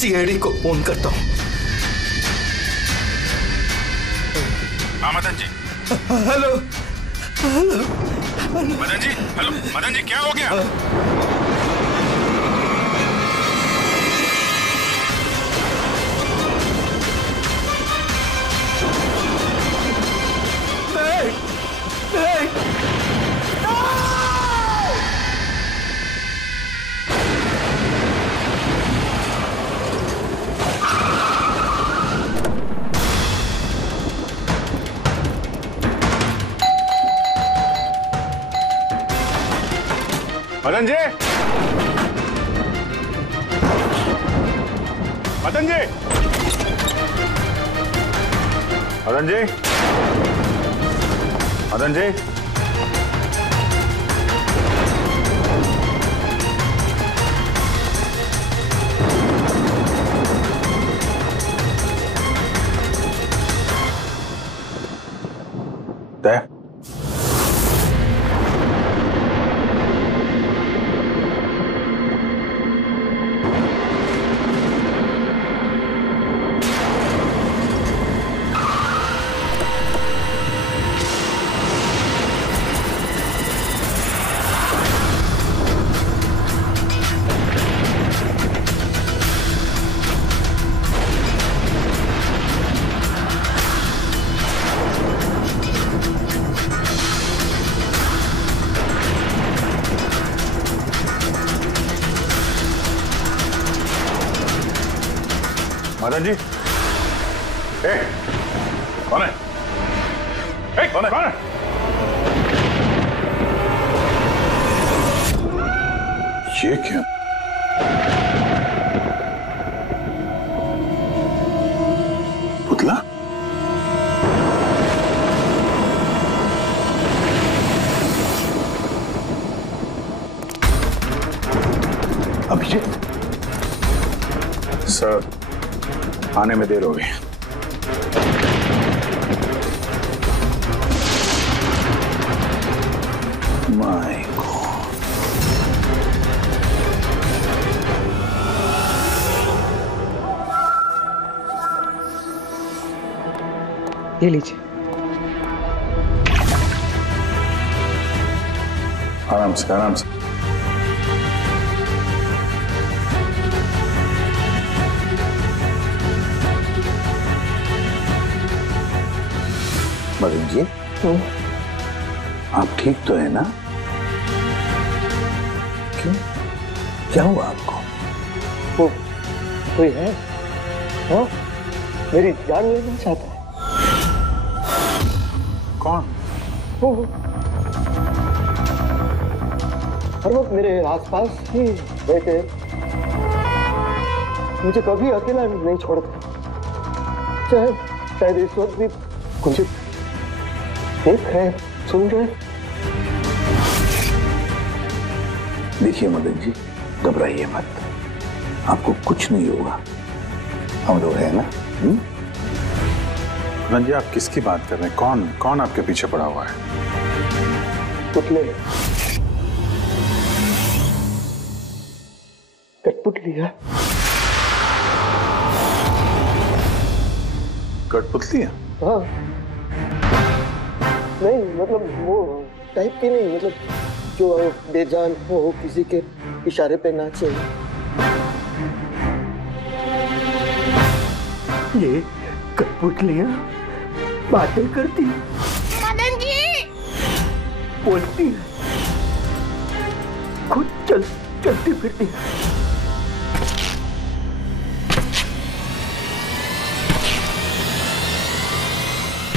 CID को phone करता हूँ। हाँ Madan ji. Hello hello Madan ji, hello Madan ji, क्या हो गया? नहीं नहीं मदन जी, मदन जी, मदन जी, मदन जी, तय मदन जी, कौन है? कौन है? कौन है? ये क्या? पुतला? अभिजीत सर, आने में देर हो गई। My God. ये लीजिए। आराम से आराम से। मदन जी, आप ठीक तो है ना? क्यों? क्या हुआ आपको? वो कोई है? मेरी जान लेना चाहता है। कौन? वो हर वक्त मेरे आसपास ही रहते, मुझे कभी अकेला नहीं छोड़ते। शायद इस वक्त भी मुझे देख रहे, सुन रहे। देखिए मदन जी, घबराइए मत, आपको कुछ नहीं होगा, हम लोग हैं ना। मदन जी, आप किसकी बात कर रहे हैं? कौन कौन आपके पीछे पड़ा हुआ है? पुतले, कठपुतली है। कठपुतली है? हाँ, नहीं मतलब वो टाइप की नहीं, मतलब जो बेजान हो, किसी के इशारे पे नाचे। ये कठपुतलियां बातें करती, मदन जी बोलती है, खुद चलती फिरती है।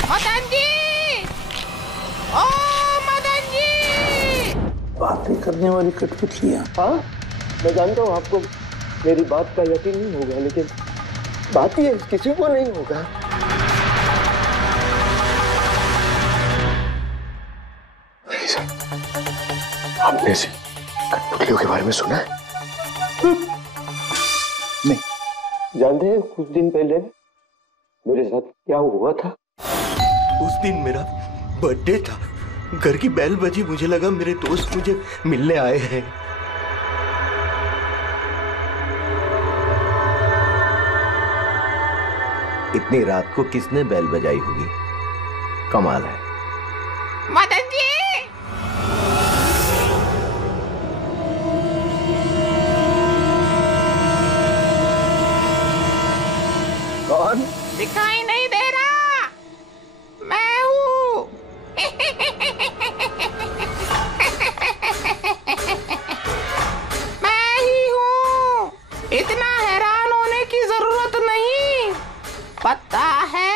मदन जी, ओ मदन जी। बातें करने वाली कठपुतलियां? हाँ, मैं जानता हूँ आपको मेरी बात का यकीन नहीं होगा, लेकिन बात ही है, किसी को नहीं होगा। आपने ऐसे कठपुतलियों के बारे में सुना है? नहीं। जानते हैं कुछ दिन पहले मेरे साथ क्या हुआ था? उस दिन मेरा बर्थडे था, घर की बेल बजी, मुझे लगा मेरे दोस्त मुझे मिलने आए हैं। इतनी रात को किसने बेल बजाई होगी? कमाल है। मदन जी, कौन? दिखाई नहीं दे रहा, मैं हूँ। मैं ही हूँ। इतना हैरान होने की जरूरत नहीं। पता है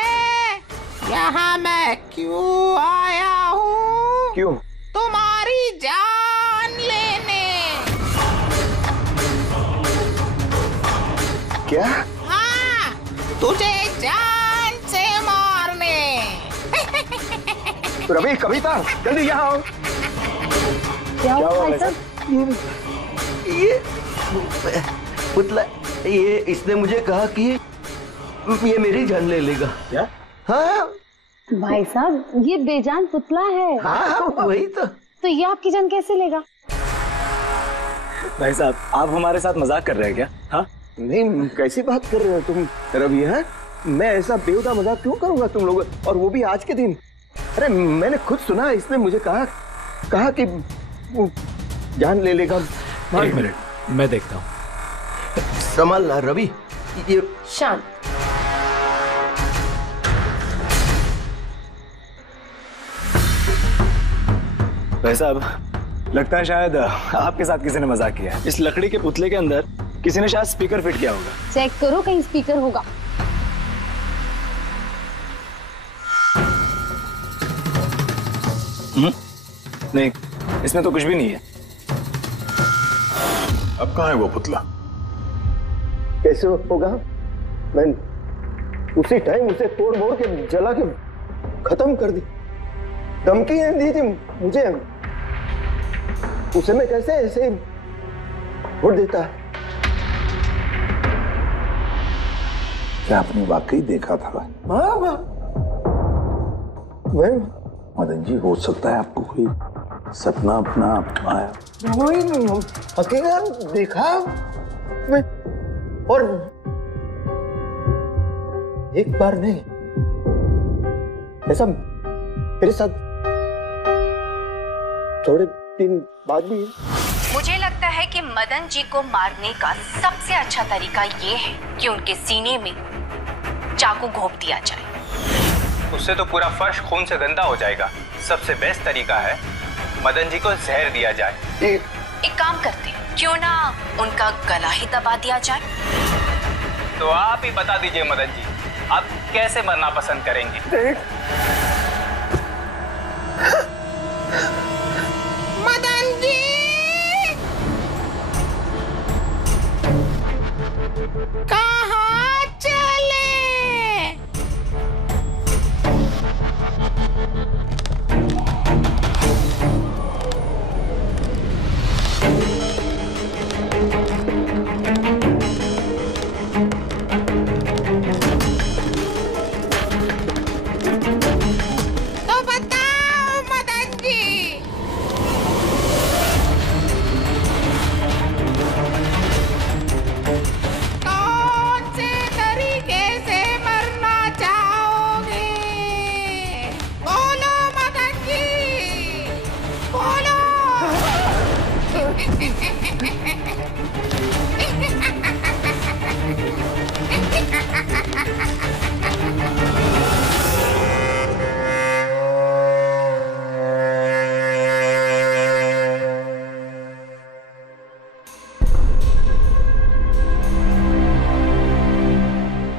यहाँ मैं क्यों आया हूँ? क्यों? तुम्हारी जान लेने। क्या? हाँ, तुझे जान से मारने। रवि, कविता, जल्दी यहाँ आओ। क्या हुआ भाई साहब? ये पुतला, ये इसने मुझे कहा कि ये मेरी जान ले लेगा। क्या? हाँ भाई साहब, ये बेजान पुतला है। हाँ, वही तो ये आपकी जान कैसे लेगा? भाई साहब, आप हमारे साथ मजाक कर रहे हैं क्या? हाँ, नहीं, कैसी बात कर रहे हो तुम रवि? है, मैं ऐसा बेहुदा मजाक क्यों करूंगा तुम लोग, और वो भी आज के दिन? अरे मैंने खुद सुना, इसने मुझे कहा कि वो जान ले लेगा। एक मिनट, मैं देखता हूँ। संभालना रवि। ये शांत। भाई साहब, लगता है शायद आपके साथ किसी ने मजाक किया है। इस लकड़ी के पुतले के अंदर किसी ने शायद स्पीकर फिट किया होगा। चेक करो, कहीं स्पीकर होगा। नहीं, इसमें तो कुछ भी नहीं है। अब कहाँ है वो पुतला? कैसे होगा? मैं उसी टाइम उसे तोड़ मोड़ के जला के खत्म कर दी। धमकी दी थी मुझे, उसे मैं कैसे ऐसे छोड़ देता? क्या आपने वाकई देखा था? हाँ, मैं मदन जी, हो सकता है आपको कोई सपना अपना आया। वही अकेला देखा मैं, और एक बार नहीं, ऐसा मेरे साथ थोड़े दिन बाद भी। मुझे लगता है कि मदन जी को मारने का सबसे अच्छा तरीका ये है कि उनके सीने में चाकू घोंप दिया जाए। उससे तो पूरा फर्श खून से गंदा हो जाएगा। सबसे बेस्ट तरीका है मदन जी को जहर दिया जाए। एक काम करते, क्यों ना उनका गला ही दबा दिया जाए? तो आप ही बता दीजिए मदन जी, आप कैसे मरना पसंद करेंगे? मदन जी, कहाँ चले? तो बताओ मदन जी, कौन से तरीके से मरना चाहोगे? बोलो मदन जी, बोलो।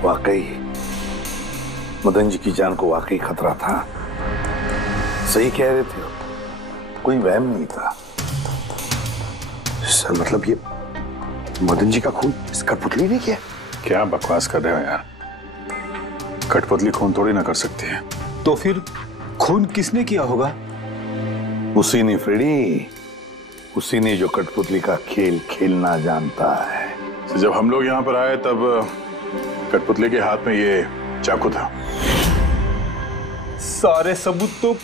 वाकई मदन जी की जान को वाकई खतरा था। सही कह रहे थे, कोई वहम नहीं था। सर मतलब ये मदन जी का खून इस कठपुतली ने किया? क्या बकवास कर रहे हो यार? कठपुतली खून थोड़ी ना कर सकती है। तो फिर खून किसने किया होगा? उसी ने फ्रेडी, उसी ने जो कठपुतली का खेल खेलना जानता है। तो जब हम लोग यहाँ पर आए तब कठपुतली के हाथ में ये चाकू था। सारे सबूत तो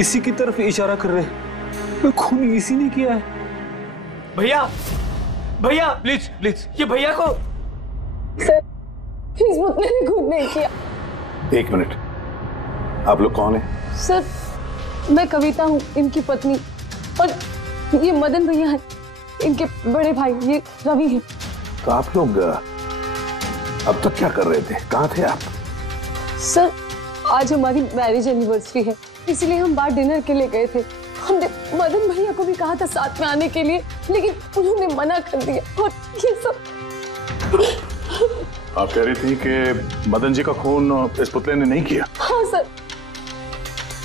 इसी की तरफ इशारा कर रहे हैं। खून इसी ने किया है। भैया, भैया प्लीज प्लीज, ये भैया को। सर, इस पुतले ने खुद नहीं किया। एक मिनट, आप लोग कौन हैं? सर, मैं कविता हूँ, इनकी पत्नी, और ये मदन भैया हैं, इनके बड़े भाई, ये रवि हैं। तो आप लोग अब तक क्या कर रहे थे? कहाँ थे आप? सर, आज हमारी मैरिज एनिवर्सरी है, इसलिए हम बाहर डिनर के लिए गए थे। हमने मदन भैया को भी कहा था साथ में आने के लिए, लेकिन उन्होंने मना कर दिया। और ये सब आप कह रही थी कि मदन जी का खून इस पुतले ने नहीं किया? हाँ सर,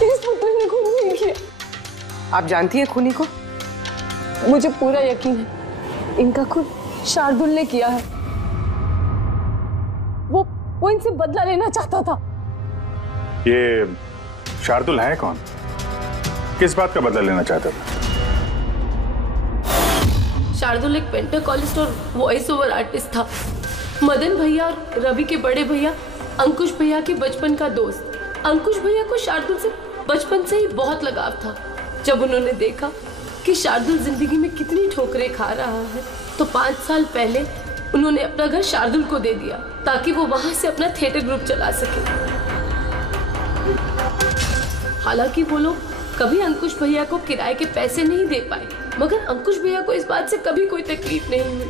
इस पुतले ने खून नहीं किया। आप जानती हैं खूनी को? मुझे पूरा यकीन है, इनका खून शार्दुल ने किया है। वो इनसे बदला लेना चाहता था। ये शार्दुल है कौन? किस बात का बदला लेना चाहता था? शार्दुल एक पेंटाकोलिस्ट और वॉइस ओवर आर्टिस्ट था। मदन भैया और रवि के बड़े भैया अंकुश भैया के बचपन का दोस्त। अंकुश भैया को शार्दुल से बचपन से ही बहुत लगाव था। जब उन्होंने देखा कि शार्दुल जिंदगी में कितनी ठोकरें खा रहा है, तो 5 साल पहले उन्होंने अपना घर शार्दुल को दे दिया ताकि वो वहां से अपना थिएटर ग्रुप चला सके। हालांकि वो लोग कभी अंकुश भैया को किराए के पैसे नहीं दे पाए, मगर अंकुश भैया को इस बात से कभी कोई तकलीफ नहीं हुई,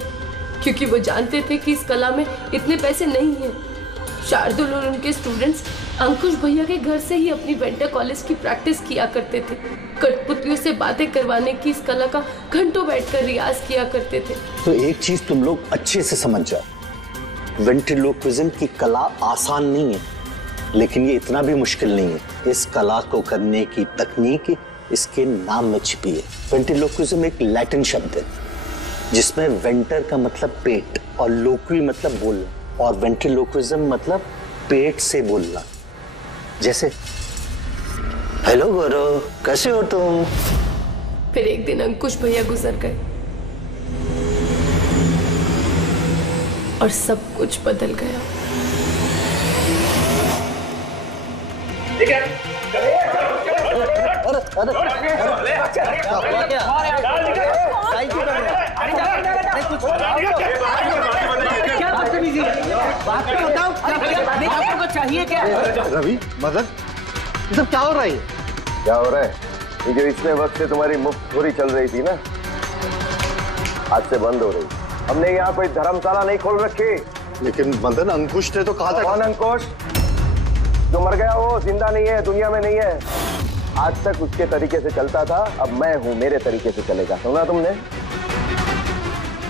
क्योंकि वो जानते थे कि इस कला में इतने पैसे नहीं हैं। शार्दुल और उनके स्टूडेंट्स अंकुश भैया के घर से ही अपनी वेंटर कॉलेज की प्रैक्टिस किया करते थे। कठपुतलियों से बातें करवाने की इस कला का घंटों बैठकर रियाज किया करते थे। तो एक चीज तुम लोग अच्छे से समझ जाओ, वेंट्रिलोक्विज्म की कला आसान नहीं है, लेकिन ये इतना भी मुश्किल नहीं है। इस कला को करने की तकनीक इसके नाम में छिपी है। वेंट्रिलोक्विज्म एक लैटिन शब्द है जिसमें वेंटर का मतलब पेट और लोक्वी मतलब बोलना, और वेंट्रिलोक्विज्म मतलब पेट से बोलना। जैसे हेलो गौरव, कैसे हो तुम? फिर एक दिन अंकुश भैया गुजर गए और सब कुछ बदल गया। चाहिए क्या? रवि, मदन, ये सब क्या हो रहा है? क्या हो रहा है? ये जो इतने वक्त से तुम्हारी मुफ्त खोरी चल रही थी ना, आज से बंद हो रही। हमने यहाँ कोई धर्मशाला नहीं खोल रखी। लेकिन मदन, अंकुश ने तो कहा था। कौन अंकुश? जो मर गया वो जिंदा नहीं है, दुनिया में नहीं है। आज तक उसके तरीके से चलता था, अब मैं हूँ, मेरे तरीके से चलेगा। सुना तुमने?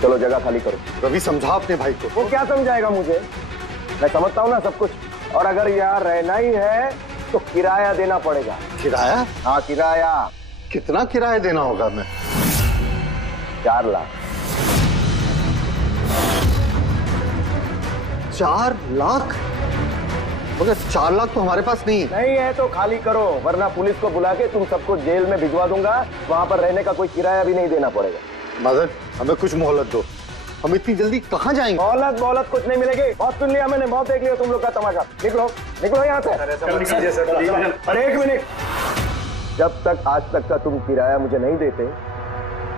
चलो जगह खाली करो। रवि, समझा अपने भाई को। वो क्या समझाएगा मुझे? मैं समझता हूँ ना सब कुछ। और अगर यहाँ रहना ही है तो किराया देना पड़ेगा। किराया? हाँ, किराया। कितना किराया देना होगा हमें? 4 लाख। 4 लाख? मगर 4 लाख तो हमारे पास नहीं है। नहीं है तो खाली करो, वरना पुलिस को बुला के तुम सबको जेल में भिजवा दूंगा। वहां पर रहने का कोई किराया भी नहीं देना पड़ेगा। मदन, हमें कुछ मोहलत दो। हम इतनी जल्दी कहाँ जाएंगे? मोहलत कुछ नहीं मिलेगी। बहुत सुन लिया मैंने, बहुत देख लिया तुम लोग का तमाशा। निकलो निकलो यहाँ से। अरे 1 मिनट, जब तक आज तक का तुम किराया मुझे नहीं देते,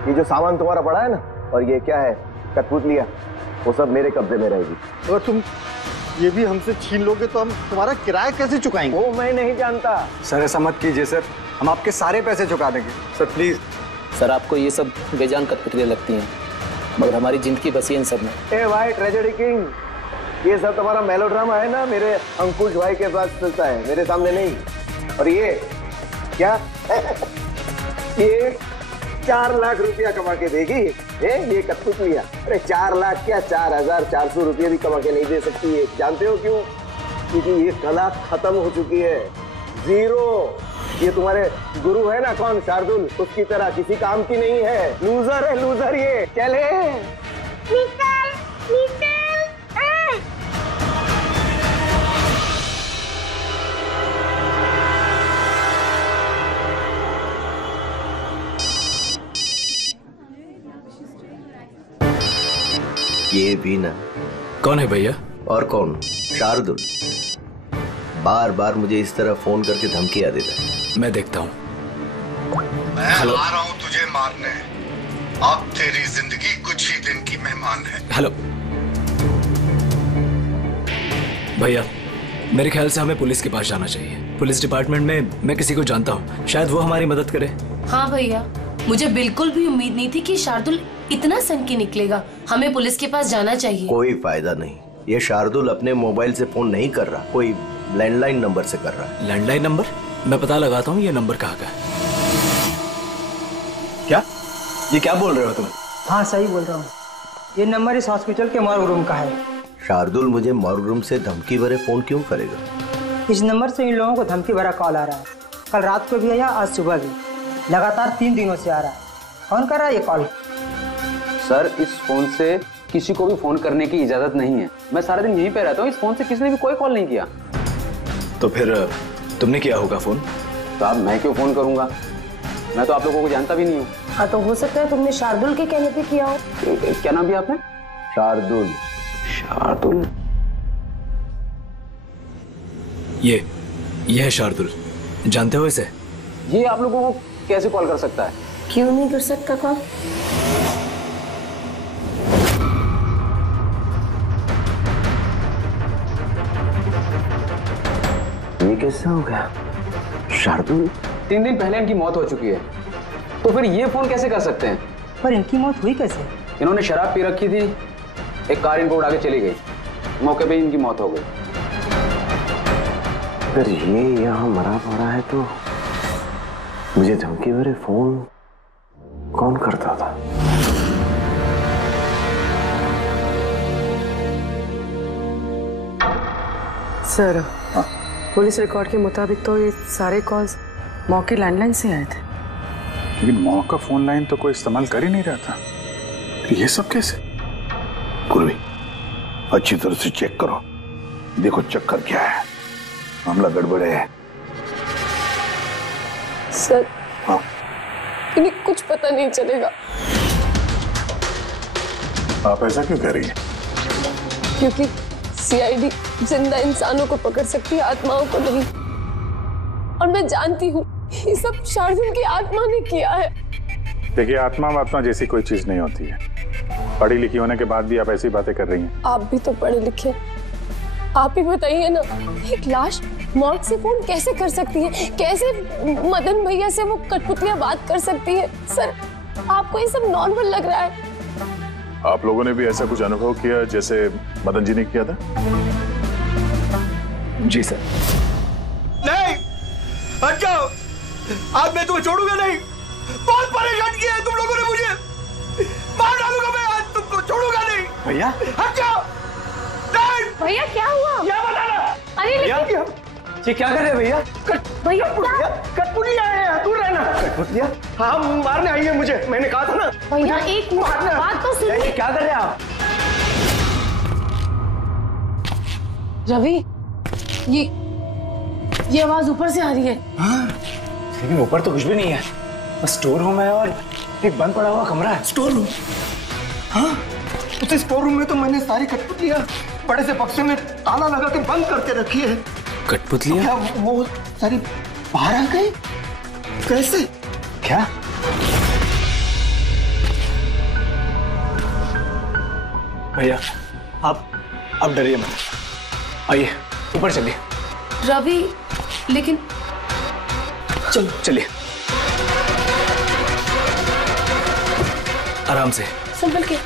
ये जो सामान तुम्हारा पड़ा है ना, और ये क्या है कठपुतलियां, वो सब मेरे कब्जे में रहेगी। अगर तुम ये भी हमसे छीन लोगे तो हम तुम्हारा किराया कैसे चुकाएंगे? वो मैं नहीं जानता। सर ऐसा मत कीजिए सर, हम आपके सारे पैसे चुका देंगे सर, प्लीज। सर आपको ये सब बेजान कठपुतलियां लगती हैं, मगर हमारी जिंदगी बसी है इन सब में। ए भाई ट्रेजेडी किंग, ये सब तुम्हारा मेलोड्रामा है ना, मेरे अंकुश भाई के पास चलता है, मेरे सामने नहीं। और ये क्या ये 4 लाख रुपया कमा के देगी ये कठपुतलियां? अरे 4 लाख क्या, 4,400 रुपये भी कमा के नहीं दे सकती है। जानते हो क्यों? क्योंकि ये कला खत्म हो चुकी है, जीरो। ये तुम्हारे गुरु है ना, कौन, शार्दुल, उसकी तरह किसी काम की नहीं है। लूजर है लूजर ये। चले निकल निकल। ये भी ना। कौन है भैया? और कौन, शार्दुल। बार बार मुझे इस तरह फोन करके धमकियां देता है। मैं देखता हूँ। मैं आ रहा हूँ तुझे मारने। अब तेरी जिंदगी कुछ ही दिन की मेहमान है। हेलो भैया, मेरे ख्याल से हमें पुलिस के पास जाना चाहिए। पुलिस डिपार्टमेंट में मैं किसी को जानता हूँ, शायद वो हमारी मदद करे। हाँ भैया, मुझे बिल्कुल भी उम्मीद नहीं थी कि शार्दुल इतना सनकी निकलेगा। हमें पुलिस के पास जाना चाहिए। कोई फायदा नहीं, ये शार्दुल अपने मोबाइल से फोन नहीं कर रहा, कोई लैंडलाइन नंबर से कर रहा है। Landline number? मैं पता लगाता हूँ ये नंबर कहाँ का है। क्या ये क्या बोल रहे हो तुम? हाँ सही बोल रहा हूँ, ये नंबर इस हॉस्पिटल के मॉर्ग रूम का है। शार्दुल मुझे मॉर्ग रूम से धमकी भरे फोन क्यों करेगा? इस नंबर से इन लोगों को धमकी भरा कॉल आ रहा है। कल रात को भी आया, आज सुबह भी, लगातार 3 दिनों से आ रहा है। कौन कर रहा है ये कॉल? सर इस फोन से किसी को भी फोन करने की इजाजत नहीं है। मैं सारा दिन यहीं पे रहता हूँ, इस फोन से किसी ने भी कोई कॉल नहीं किया। तो फिर तुमने किया होगा फोन? साहब मैं क्यों फोन करूंगा, मैं तो आप लोगों को जानता भी नहीं हूँ। हाँ तो हो सकता है तुमने शार्दुल के कहने पे किया हो। क्या नाम दिया आपने? शार्दुल। शार्दुल? ये है शार्दुल, जानते हो इसे? ये आप लोगों को कैसे कॉल कर सकता है? क्यों नहीं कर सकता कॉल? ये कैसे हो गया? शार्दुल 3 दिन पहले इनकी मौत हो चुकी है, तो फिर ये फोन कैसे कर सकते हैं? पर इनकी मौत हुई कैसे? इन्होंने शराब पी रखी थी, एक कार इनको उड़ा के चली गई, मौके पे इनकी मौत हो गई। अगर ये यहाँ मरा पड़ा है तो मुझे धमकी भरे फोन कौन करता था? सर पुलिस रिकॉर्ड के मुताबिक तो ये सारे कॉल्स मौके लैंडलाइन से आए थे। लेकिन मौका फोन लाइन तो कोई इस्तेमाल कर ही नहीं रहा था, ये सब कैसे? कुर्मी, अच्छी तरह से चेक करो, देखो चक्कर क्या है, मामला गड़बड़ है। सर हाँ? इन्हें कुछ पता नहीं चलेगा। आप ऐसा क्यों कह रही हैं? क्योंकि सीआईडी जिंदा इंसानों को पकड़ सकती है, आत्माओं को नहीं। और मैं जानती हूँ ये सब शार्दुल की आत्मा ने किया है। देखिए, आत्मा जैसी कोई चीज नहीं होती है। पढ़ी लिखी होने के बाद भी आप ऐसी बातें कर रही हैं। आप भी तो पढ़े लिखे, आप ही बताइए ना, एक लाश मौत से फोन कैसे कर सकती है? कैसे मदन भैया से वो कठपुतलियां बात कर सकती है? सर आपको ये सब नॉर्मल लग रहा है? आप लोगों ने भी ऐसा कुछ अनुभव किया जैसे मदन जी ने किया था? जी सर। नहीं, हट जाओ, आज मैं तुम्हें छोड़ूंगा नहीं। बहुत परेशान किया है तुम लोगों ने मुझे, मार डालूंगा मैं, आज तुमको छोड़ूंगा नहीं। भैया हट जाओ। नहीं भैया क्या हुआ? क्या बताना? अरे ये क्या कर रहे हैं भैया? भैया कठपुतलिया है, दूर रहना। कठपुतलिया? हाँ, मारने आई है मुझे, मैंने कहा था ना। भैया एक बात तो सुनिए। क्या कर रहे हैं आप? रवि, ये आवाज ऊपर से आ रही है। हाँ, लेकिन ऊपर तो कुछ भी नहीं है, बस स्टोर रूम है और एक बंद पड़ा हुआ कमरा है। Store room? हाँ, उस स्टोर रूम में तो मैंने सारी कठपुतलियां बड़े से बक्से में ताला लगा के बंद करके रखी है। कठपुतलियां? क्या वो सारी बाहर आ गई? कैसे? क्या? भैया आप डरिए मत, आइए ऊपर चलिए। रवि, लेकिन चलिए आराम से, संभल के।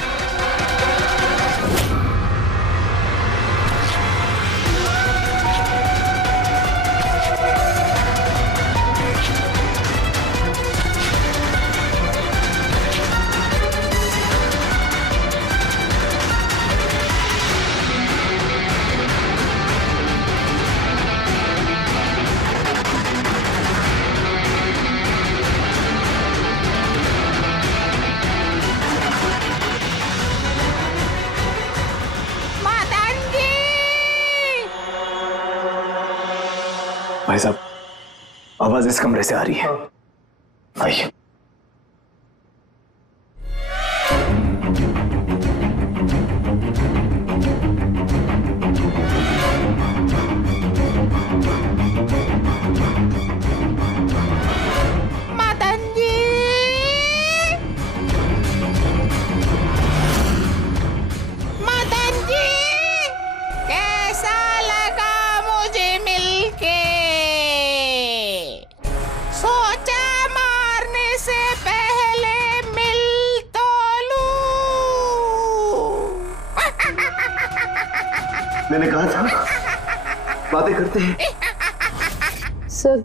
भाई साहब, आवाज इस कमरे से आ रही है, आइए। मैंने कहा था बातें करते हैं। सर,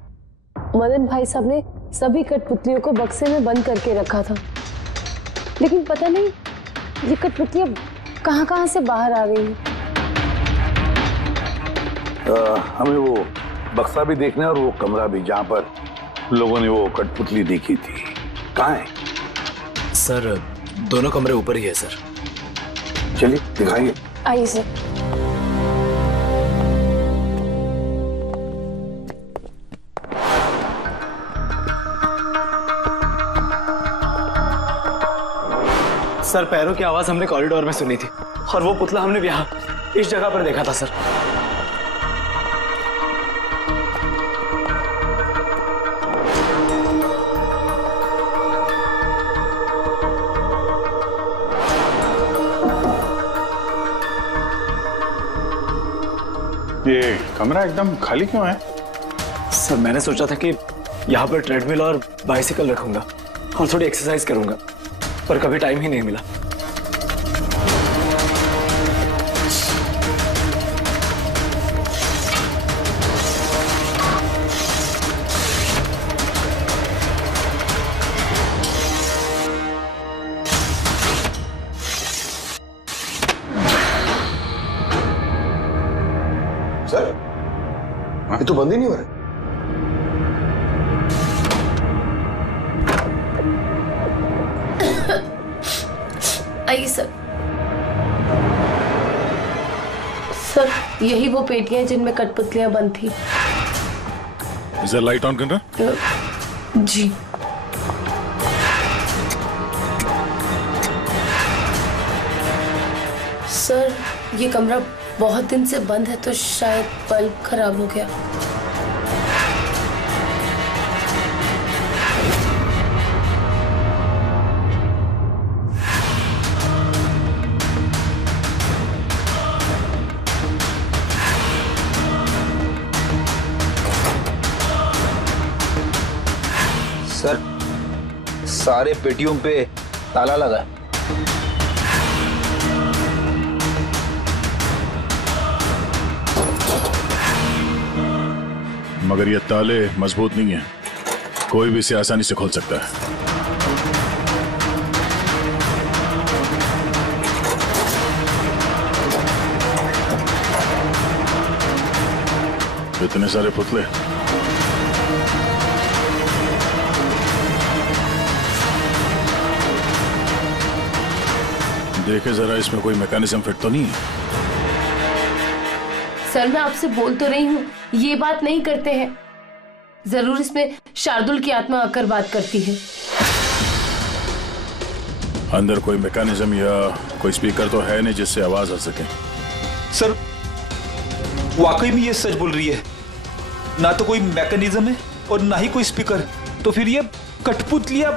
मदन भाई साहब ने सभी कठपुतलियों को बक्से में बंद करके रखा था, लेकिन पता नहीं ये कठपुतलियां कहां से बाहर आ रही हैं। हमें वो बक्सा भी देखना है और वो कमरा भी जहां पर लोगों ने वो कठपुतली देखी थी। कहाँ है? सर, दोनों कमरे ऊपर ही है सर। चलिए दिखाइए। आइए सर। सर, पैरों की आवाज हमने कॉरिडोर में सुनी थी और वो पुतला हमने भी यहाँ इस जगह पर देखा था सर। ये कमरा एकदम खाली क्यों है? सर, मैंने सोचा था कि यहाँ पर ट्रेडमिल और बाइसिकल रखूंगा और थोड़ी एक्सरसाइज करूंगा, पर कभी टाइम ही नहीं मिला। सर, ये तो बंद ही नहीं हो रहा। आइए सर। सर, यही वो पेटियां हैं जिनमें कठपुतलियां बंद थी। इधर लाइट ऑन करना। जी। सर, ये कमरा बहुत दिन से बंद है तो शायद बल्ब खराब हो गया। सर, सारे पेटियों पे ताला लगा है। मगर ये ताले मजबूत नहीं है, कोई भी इसे आसानी से खोल सकता है। इतने सारे पुतले, देखे जरा, इसमें कोई मैकेनिज्म फिट तो नहीं है? सर मैं आपसे बोल तो रही हूँ, ये बात नहीं करते हैं। जरूर इसमें शार्दुल की आत्मा आकर बात करती है। अंदर कोई मैकेनिज्म या कोई स्पीकर तो है नहीं जिससे आवाज आ सके। सर वाकई में ये सच बोल रही है, ना तो कोई मैकेनिज्म है और ना ही कोई स्पीकर, तो फिर ये कठपुतलियां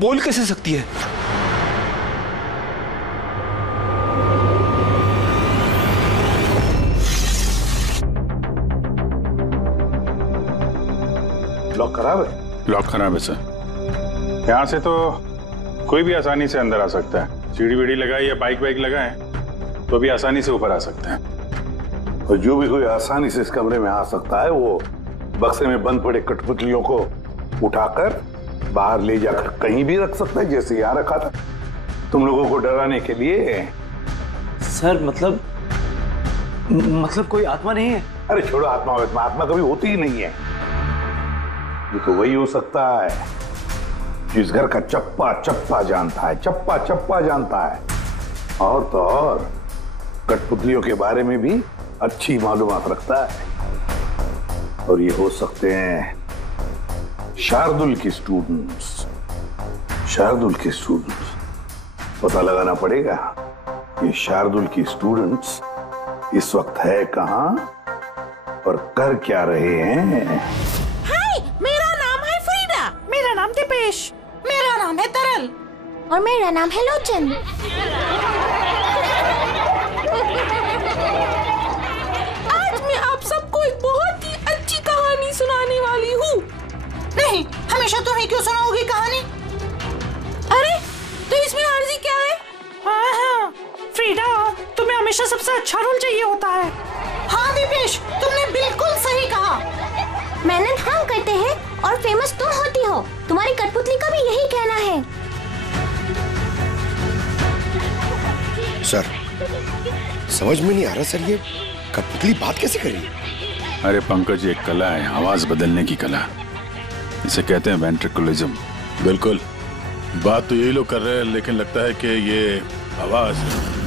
बोल कैसे सकती है? लॉक खराब है? लॉक खराब है सर। यहाँ से तो कोई भी आसानी से अंदर आ सकता है। सीढ़ी वीढ़ी लगाए या बाइक वाइक लगाए तो भी आसानी से ऊपर आ सकते हैं। और जो भी कोई आसानी से इस कमरे में आ सकता है वो बक्से में बंद पड़े कठपुतलियों को उठाकर बाहर ले जाकर कहीं भी रख सकता है, जैसे यहाँ रखा था तुम लोगों को डराने के लिए। सर मतलब कोई आत्मा नहीं है? अरे छोड़ो आत्मा, आत्मा कभी होती ही नहीं है। ये तो वही हो सकता है जिस घर का चप्पा चप्पा जानता है, चप्पा चप्पा जानता है। और तो और कठपुतलियों के बारे में भी अच्छी मालूमात रखता है। और ये हो सकते हैं शार्दुल के स्टूडेंट्स। शार्दुल के स्टूडेंट्स पता लगाना पड़ेगा ये शार्दुल की स्टूडेंट्स इस वक्त है कहां और कर क्या रहे हैं। हाय, मेरा नाम है फ्रीडा। मेरा नाम दीपेश। मेरा नाम है तरल। और मेरा नाम है लोचन। आज मैं आप सबको एक बहुत ही अच्छी कहानी सुनाने वाली हूँ। नहीं, हमेशा तुम ही क्यों सुनाओगी कहानी? अरे तो इसमें अर्जी क्या है? हाँ, फ्रीडा, तुम्हें हमेशा सबसे अच्छा रोल चाहिए होता है। हाँ दीपेश, तुमने बिल्कुल सही कहा। मेहनत हम करते हैं और फेमस तुम होती हो। तुम्हारी कठपुतली का भी यही कहना है। सर समझ में नहीं आ रहा सर, ये कठपुतली बात कैसे कर रही है? अरे पंकज, एक कला है आवाज बदलने की कला। इसे कहते हैं वेंट्रिकुलिज्म। बिल्कुल बात तो यही लोग कर रहे हैं, लेकिन लगता है कि ये आवाज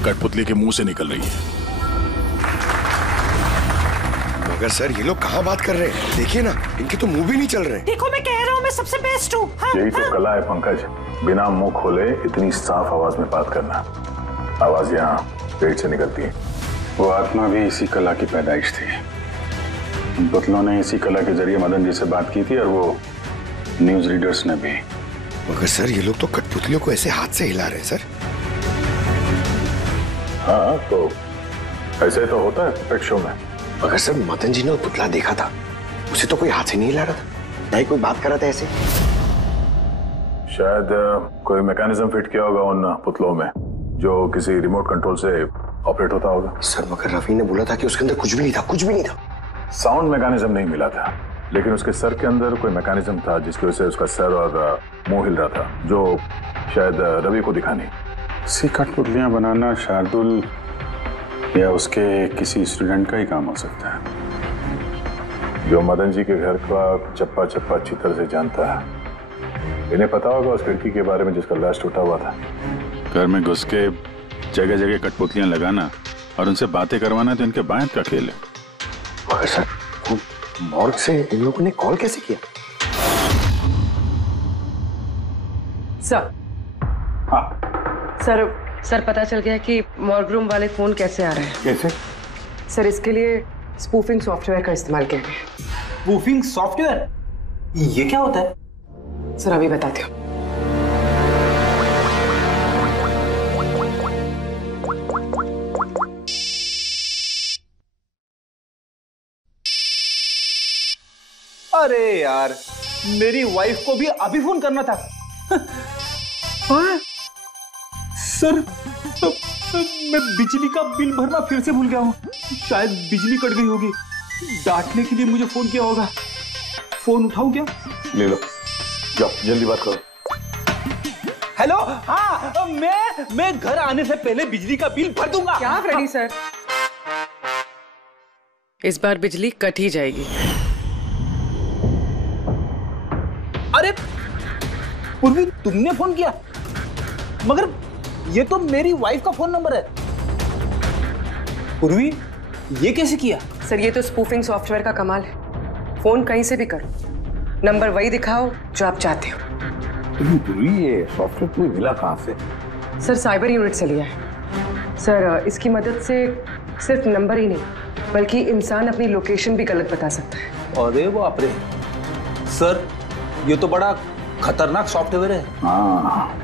कठपुतली के मुंह से निकल रही है। मगर सर ये लोग कहाँ बात कर रहे हैं? देखिए ना, इनके तो मुंह भी नहीं चल रहे। देखो मैं कह रहा हूँ मैं सबसे बेस्ट हूँ। हाँ, यही तो कला है पंकज, बिना मुंह खोले इतनी साफ आवाज में बात करना। आवाज यहाँ पेट से निकलती है। वो आत्मा भी इसी कला की पैदाइश थी। पुतलों ने इसी कला के जरिए मदन जी से बात की थी और वो न्यूज रीडर्स ने भी। मगर सर ये लोग तो कठपुतलियों को ऐसे हाथ से हिला रहे हैं सर। हाँ तो ऐसे तो होता है पेट शो में। मगर सर मदन जी ने वो पुतला देखा था, उसे तो कोई हाथ से नहीं हिला रहा था, ना ही कोई बात कर रहा था ऐसे। शायद कोई मैकेनिज्म फिट किया होगा उन पुतलों में जो किसी रिमोट कंट्रोल से ऑपरेट होता होगा। सर मगर रवि ने बोला था कि उसके अंदर कुछ भी नहीं था, कुछ भी नहीं था। साउंड मैकेनिज्म नहीं मिला था, लेकिन उसके सर के अंदर कोई मैकेनिज्म था जिसकी वजह से उसका सर और मुंह हिल रहा था, जो शायद रवि को दिखानी। सी कठपुतलियां बनाना शार्दुल या उसके किसी स्टूडेंट का ही काम हो सकता है, जो मदन जी के घर का चप्पा चप्पा अच्छी तरह से जानता है। इन्हें पता होगा उस खिड़की के बारे में जिसका ग्लास टूटा हुआ था। घर में घुस के जगह जगह कठपुतलियां लगाना और उनसे बातें करवाना तो इनके बायत का खेल है। मगर सर मॉर्ग से इन लोगों ने कॉल कैसे किया? सर सर पता चल गया कि मॉर्ग रूम वाले फोन कैसे आ रहे हैं। कैसे? सर इसके लिए स्पूफिंग सॉफ्टवेयर का इस्तेमाल किया गया। Spoofing software? ये क्या होता है? सर अभी बताती हूँ। अरे यार, मेरी वाइफ को भी अभी फोन करना था। हाँ? सर मैं बिजली का बिल भरना फिर से भूल गया हूँ। शायद बिजली कट गई होगी। डांटने के लिए मुझे फोन किया होगा। फोन उठाऊं क्या? ले लो, जाओ जल्दी बात करो। हेलो, हाँ मैं घर आने से पहले बिजली का बिल भर दूंगा। क्या फ्रेडी सर, इस बार बिजली कट ही जाएगी। अरे पूर्वी, तुमने फोन किया? मगर ये तो मेरी वाइफ का फोन नंबर है। पूर्वी, ये कैसे किया? सर ये तो स्पूफिंग सॉफ्टवेयर का कमाल है। फोन कहीं से भी करो, नंबर वही दिखाओ जो आप चाहते हो। पूर्वी, ये सॉफ्टवेयर तुम्हें मिला कहाँ से? सर साइबर यूनिट से लिया है। सर इसकी मदद से सिर्फ नंबर ही नहीं बल्कि इंसान अपनी लोकेशन भी गलत बता सकता है। अरे बाप रे सर, ये तो बड़ा खतरनाक सॉफ्टवेयर है। हाँ,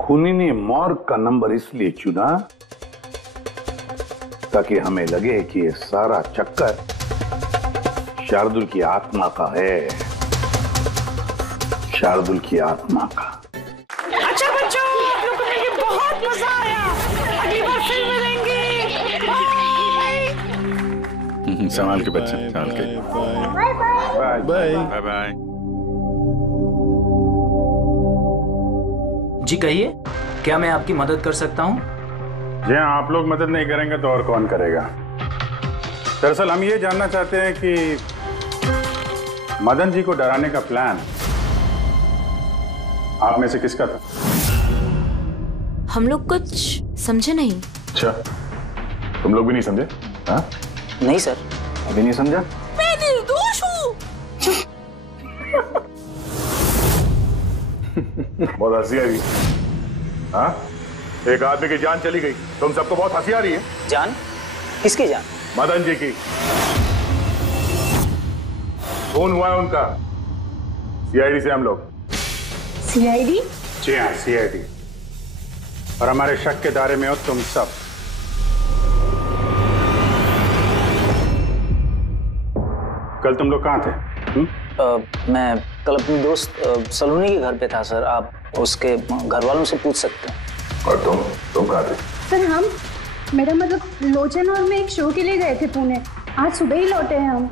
खूनी ने मॉर्ग का नंबर इसलिए चुना ताकि हमें लगे कि ये सारा चक्कर शार्दुल की आत्मा का है, शार्दुल की आत्मा का। अच्छा बच्चों, आप लोगों को मिलके बहुत मजा आया। अगली बार फिर मिलेंगे। बाय। संभाल के बच्चे, संभाल के। Bye bye. Bye bye bye. जी कहिए, क्या मैं आपकी मदद कर सकता हूँ? जी हाँ, आप लोग मदद नहीं करेंगे तो और कौन करेगा? दरअसल हम ये जानना चाहते हैं कि मदन जी को डराने का प्लान आप में से किसका था? हम लोग कुछ समझे नहीं। अच्छा, तुम लोग भी नहीं समझे? हाँ? नहीं सर, अभी नहीं समझा? मैं निर्दोष हूँ। बहुत हंसी आ रही है। हाँ? एक आदमी की जान चली गई, तुम सबको बहुत हंसी आ रही है। जान? किसकी जान? मदन जी की। खून हुआ है उनका, सीआईडी से हम लोग। सीआईडी? जी हाँ, सीआईडी। और हमारे शक के दायरे में हो तुम सब। कल तुम लोग कहाँ थे? मैं कल अपने दोस्त सलोनी के घर पे था सर। आप उसके घर वालों से पूछ सकते हैं। और तुम कहाँ थे? सर हम, मेरा मतलब लोचन और मैं एक शो के लिए गए थे पुणे। आज सुबह ही लौटे हैं हम।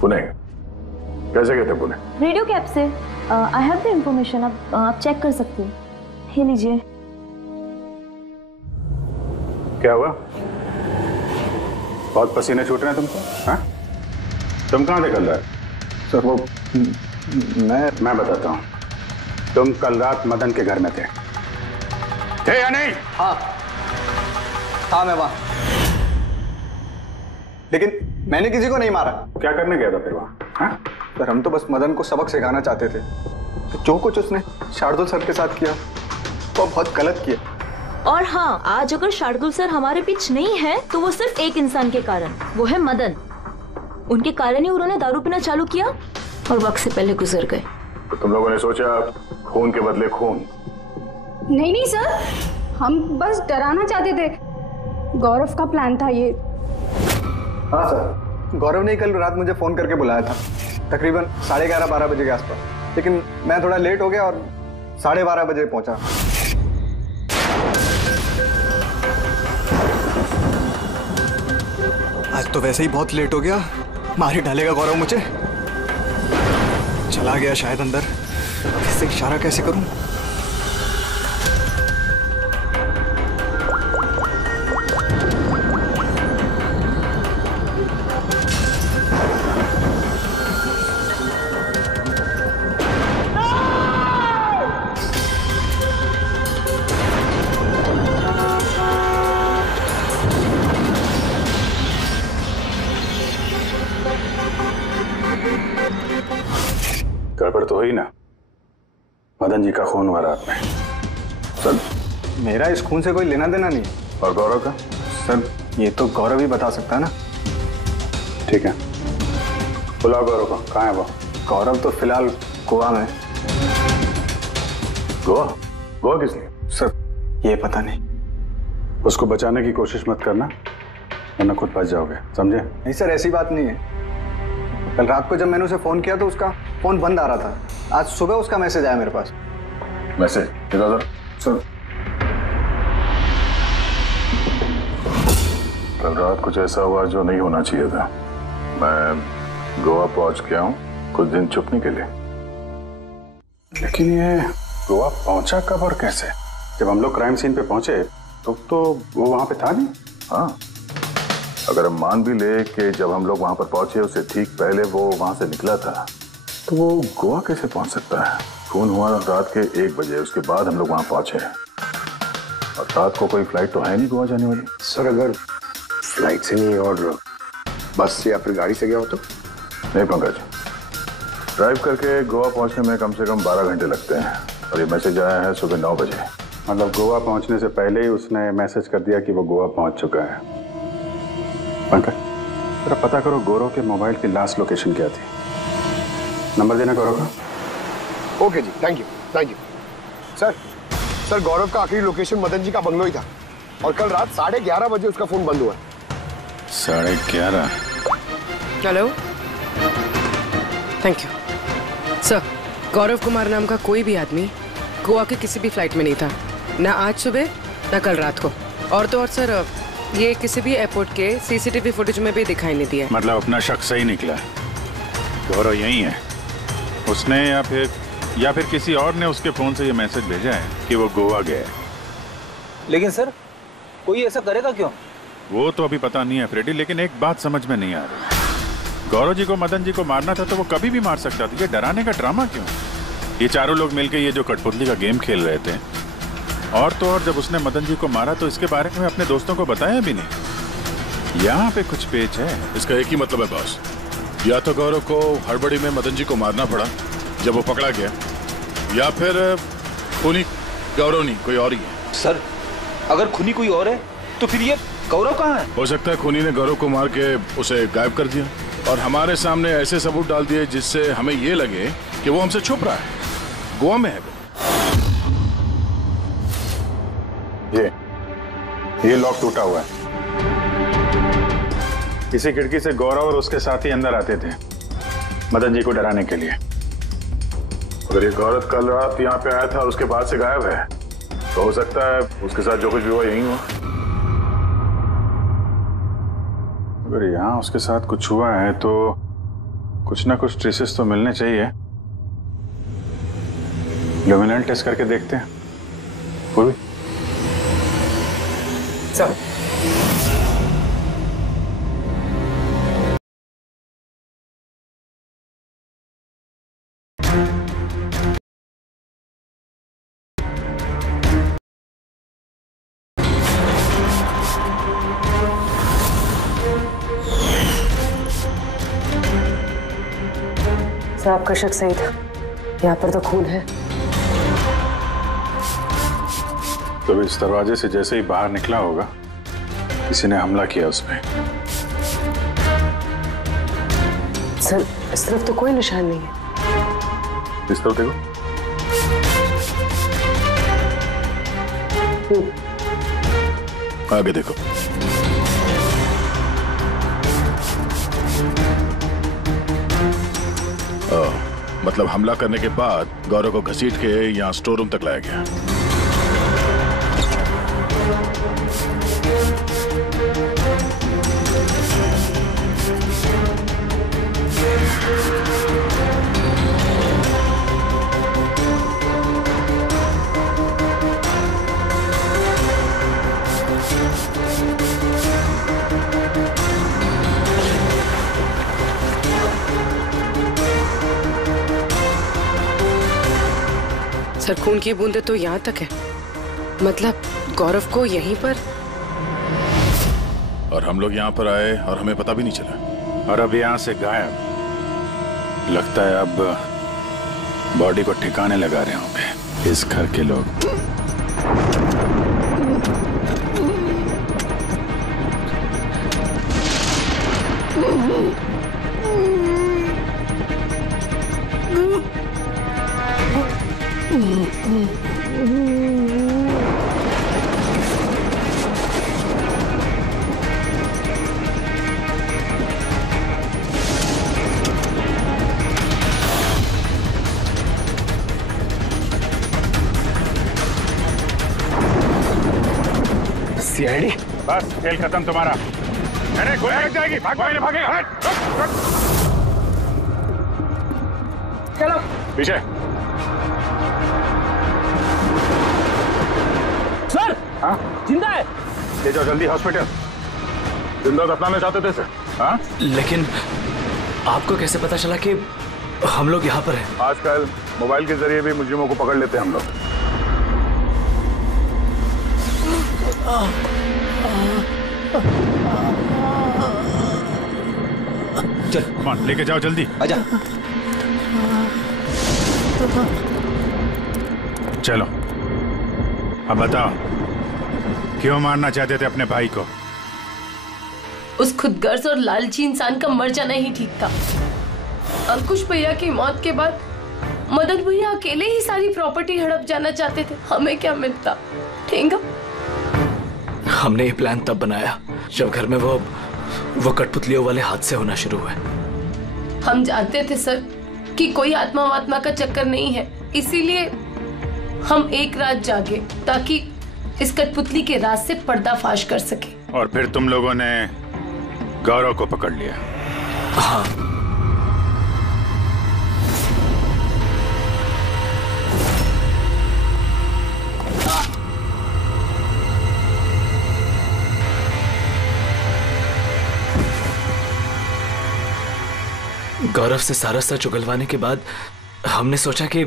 पुणे? कैसे गए थे पुणे? रेडियो कैब से। आई हैव द इंफॉर्मेशन, आप चेक कर सकते हो। ये लीजिए। क्या हुआ? बहुत पसीने छूट रहे हैं तुमको? हाँ? तुम कहाँ थे कल रात? सर वो मैं बताता हूँ। तुम कल रात मदन के घर में थे या नहीं? हाँ मैं वहां, लेकिन मैंने किसी को नहीं मारा। क्या करने गया था फिर वहां? हाँ? सर हम तो बस मदन को सबक सिखाना चाहते थे। तो जो कुछ उसने शार्दुल सर के साथ किया वो बहुत गलत किया। और हाँ, आज अगर शार्दुल सर हमारे बीच नहीं है तो वो सिर्फ एक इंसान के कारण, वो है मदन। उनके कारण ही उन्होंने दारू पीना चालू किया और वक्त से पहले गुजर गए। तो तुम लोगों ने सोचा खून के बदले खून? नहीं नहीं सर, हम बस डराना चाहते थे। गौरव का प्लान था ये। हाँ सर, गौरव ने कल रात मुझे फोन करके बुलाया था तकरीबन 11:30-12 बजे के आसपास, लेकिन मैं थोड़ा लेट हो गया और 12:30 बजे पहुंचा। आज तो वैसे ही बहुत लेट हो गया, मार ही डालेगा गौरव मुझे। चला गया शायद अंदर, इससे इशारा कैसे करूं? गड़बड़ तो हुई ना? मदन जी का खून हुआ रात में। सर मेरा इस खून से कोई लेना देना नहीं। और गौरव का? सर ये तो गौरव ही बता सकता है ना। ठीक है, बुलाओ गौरव को। कहाँ है वो? गौरव तो फिलहाल गोवा में। गोवा? गोवा किस लिए? सर ये पता नहीं। उसको बचाने की कोशिश मत करना वरना खुद बच जाओगे, समझे? नहीं सर, ऐसी बात नहीं है। कल रात को जब मैंने उसे फोन किया तो उसका फोन बंद आ रहा था। आज सुबह उसका मैसेज आया मेरे पास। मैसेज? सर कल रात कुछ ऐसा हुआ जो नहीं होना चाहिए था। मैं गोवा पहुंच गया हूँ कुछ दिन छुपने के लिए। लेकिन ये गोवा पहुंचा कब और कैसे? जब हम लोग क्राइम सीन पे पहुंचे तो वो वहां पे था नहीं। हाँ, अगर हम मान भी ले कि जब हम लोग वहां पर पहुंचे उससे ठीक पहले वो वहां से निकला था, तो वो गोवा कैसे पहुंच सकता है? फोन हुआ रात के 1 बजे, उसके बाद हम लोग वहां पहुंचे और रात को कोई फ्लाइट तो है नहीं गोवा जाने वाली। सर अगर फ्लाइट से नहीं और बस से या फिर गाड़ी से गया हो तो? नहीं पंकज, ड्राइव करके गोवा पहुंचने में कम से कम 12 घंटे लगते हैं और ये मैसेज आया है सुबह 9 बजे। मतलब गोवा पहुंचने से पहले ही उसने मैसेज कर दिया कि वो गोवा पहुंच चुका है। पंकज, जरा पता करो गौरव के मोबाइल की लास्ट लोकेशन क्या थी। नंबर देना गौरव का। ओके जी, thank you thank you. Sir Gaurav का आखिरी लोकेशन मदन जी का बंगलो ही था और कल रात 11:30 बजे उसका फोन बंद हुआ। 11:30? Hello, thank you sir. Gaurav Kumar नाम का कोई भी आदमी गोवा के किसी भी फ्लाइट में नहीं था, ना आज सुबह ना कल रात को। और तो और सर, ये किसी भी एयरपोर्ट के सीसीटीवी फुटेज में भी दिखाई नहीं दिया। मतलब अपना शक सही निकला, गौरव यही है उसने या फिर किसी और ने उसके फोन से ये मैसेज भेजा है कि वो गोवा गया है। लेकिन सर, कोई ऐसा करेगा क्यों? वो तो अभी पता नहीं है फ्रेडी, लेकिन एक बात समझ में नहीं आ रही। गौरव जी को मदन जी को मारना था तो वो कभी भी मार सकता था, ये डराने का ड्रामा क्यों? ये चारों लोग मिलकर ये जो कठपुतली का गेम खेल रहे थे। और तो और जब उसने मदन जी को मारा तो इसके बारे में अपने दोस्तों को बताया भी नहीं। यहाँ पे कुछ पेच है। इसका एक ही मतलब है बॉस, या तो गौरव को हड़बड़ी में मदन जी को मारना पड़ा जब वो पकड़ा गया, या फिर खूनी गौरव नहीं कोई और ही है। सर, अगर खूनी कोई और है तो फिर ये गौरव कहाँ है? हो सकता है खूनी ने गौरव को मार के उसे गायब कर दिया और हमारे सामने ऐसे सबूत डाल दिए जिससे हमें ये लगे कि वो हमसे छुप रहा है, गोवा में है। ये लॉक टूटा हुआ है। इसी खिड़की से गौरव और उसके साथी अंदर आते थे मदन जी को डराने के लिए। अगर ये गौरव कल रात यहाँ पे आया था और उसके बाद से गायब है तो हो सकता है उसके साथ जो कुछ भी हुआ यही हुआ। अगर यहाँ उसके साथ कुछ हुआ है तो कुछ ना कुछ ट्रेसेस तो मिलने चाहिए। ल्यूमिनेंट टेस्ट करके देखते हैं। पूर्वी सर, आपका शक सही था, यहाँ पर तो खून है। तो इस दरवाजे से जैसे ही बाहर निकला होगा किसी ने हमला किया उस पे। सर, इस तरफ तो कोई निशान नहीं है। इस तरफ देखो। आगे देखो। मतलब हमला करने के बाद गौरव को घसीट के यहाँ स्टोर रूम तक लाया गया। सर, खून की बूंदें तो यहाँ तक है, मतलब गौरव को यहीं पर। और हम लोग यहाँ पर आए और हमें पता भी नहीं चला। और अब यहाँ से गायब। लगता है अब बॉडी को ठिकाने लगा रहे होंगे इस घर के लोग। सीआईडी, बस खेल खत्म तुम्हारा। अरे गोली लग जाएगी, भागेगा। चलो पीछे। सर, हाँ? जिंदा है। ले जाओ जल्दी हॉस्पिटल। जिंदा दफनाना चाहते थे सर। हाँ? लेकिन आपको कैसे पता चला कि हम लोग यहाँ पर हैं। आजकल मोबाइल के जरिए भी मुजरिमों को पकड़ लेते हैं हम लोग। चल लेके जाओ जल्दी। आजा। चलो अब बताओ क्यों मारना चाहते थे अपने भाई को? उस खुदगर्ज और लालची इंसान का मर जाना ही ठीक था। अंकुश भैया की मौत के बाद मदन भैया अकेले ही सारी प्रॉपर्टी हड़प जाना चाहते थे। हमें क्या मिलता? ठेंगा। हमने ये प्लान तब बनाया जब घर में वो कठपुतलियों वाले हादसे होना शुरू हुए। हम जानते थे सर कि कोई आत्मा वात्मा का चक्कर नहीं है, इसीलिए हम एक रात जागे ताकि इस कठपुतली के राज से पर्दाफाश कर सके। और फिर तुम लोगों ने गौरव को पकड़ लिया? हाँ। गौरव से सारा सच उगलवाने के बाद हमने सोचा कि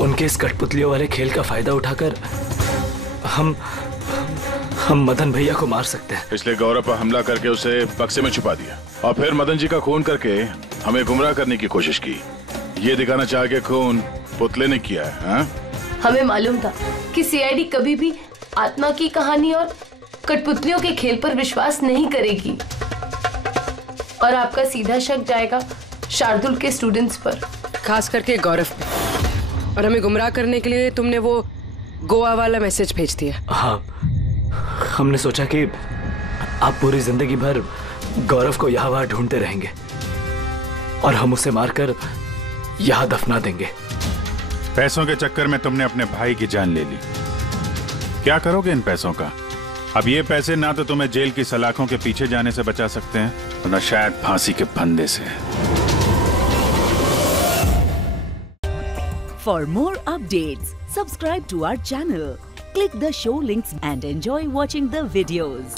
उनके इस कठपुतलियों वाले खेल का फायदा उठाकर हम मदन भैया को मार सकते हैं। इसलिए गौरव पर हमला करके उसे बक्से में छुपा दिया और फिर मदन जी का खून करके हमें गुमराह करने की कोशिश की। ये दिखाना चाह के खून पुतले ने किया है। हाँ? हमें मालूम था कि सीआईडी कभी भी आत्मा की कहानी और कठपुतलियों के खेल पर विश्वास नहीं करेगी और आपका सीधा शक जाएगा शार्दुल के स्टूडेंट्स पर, खास करके गौरव पे। और हमें गुमराह करने के लिए तुमने वो गोवा वाला मैसेज भेज दिया। हाँ, हमने सोचा कि आप पूरी जिंदगी भर गौरव को यहाँ वहाँ ढूंढते रहेंगे और हम उसे मारकर यहाँ दफना देंगे। पैसों के चक्कर में तुमने अपने भाई की जान ले ली। क्या करोगे इन पैसों का? अब ये पैसे ना तो तुम्हें जेल की सलाखों के पीछे जाने से बचा सकते हैं और न शायद फांसी के फंदे से। For more updates, subscribe to our channel, click the show links and enjoy watching the videos.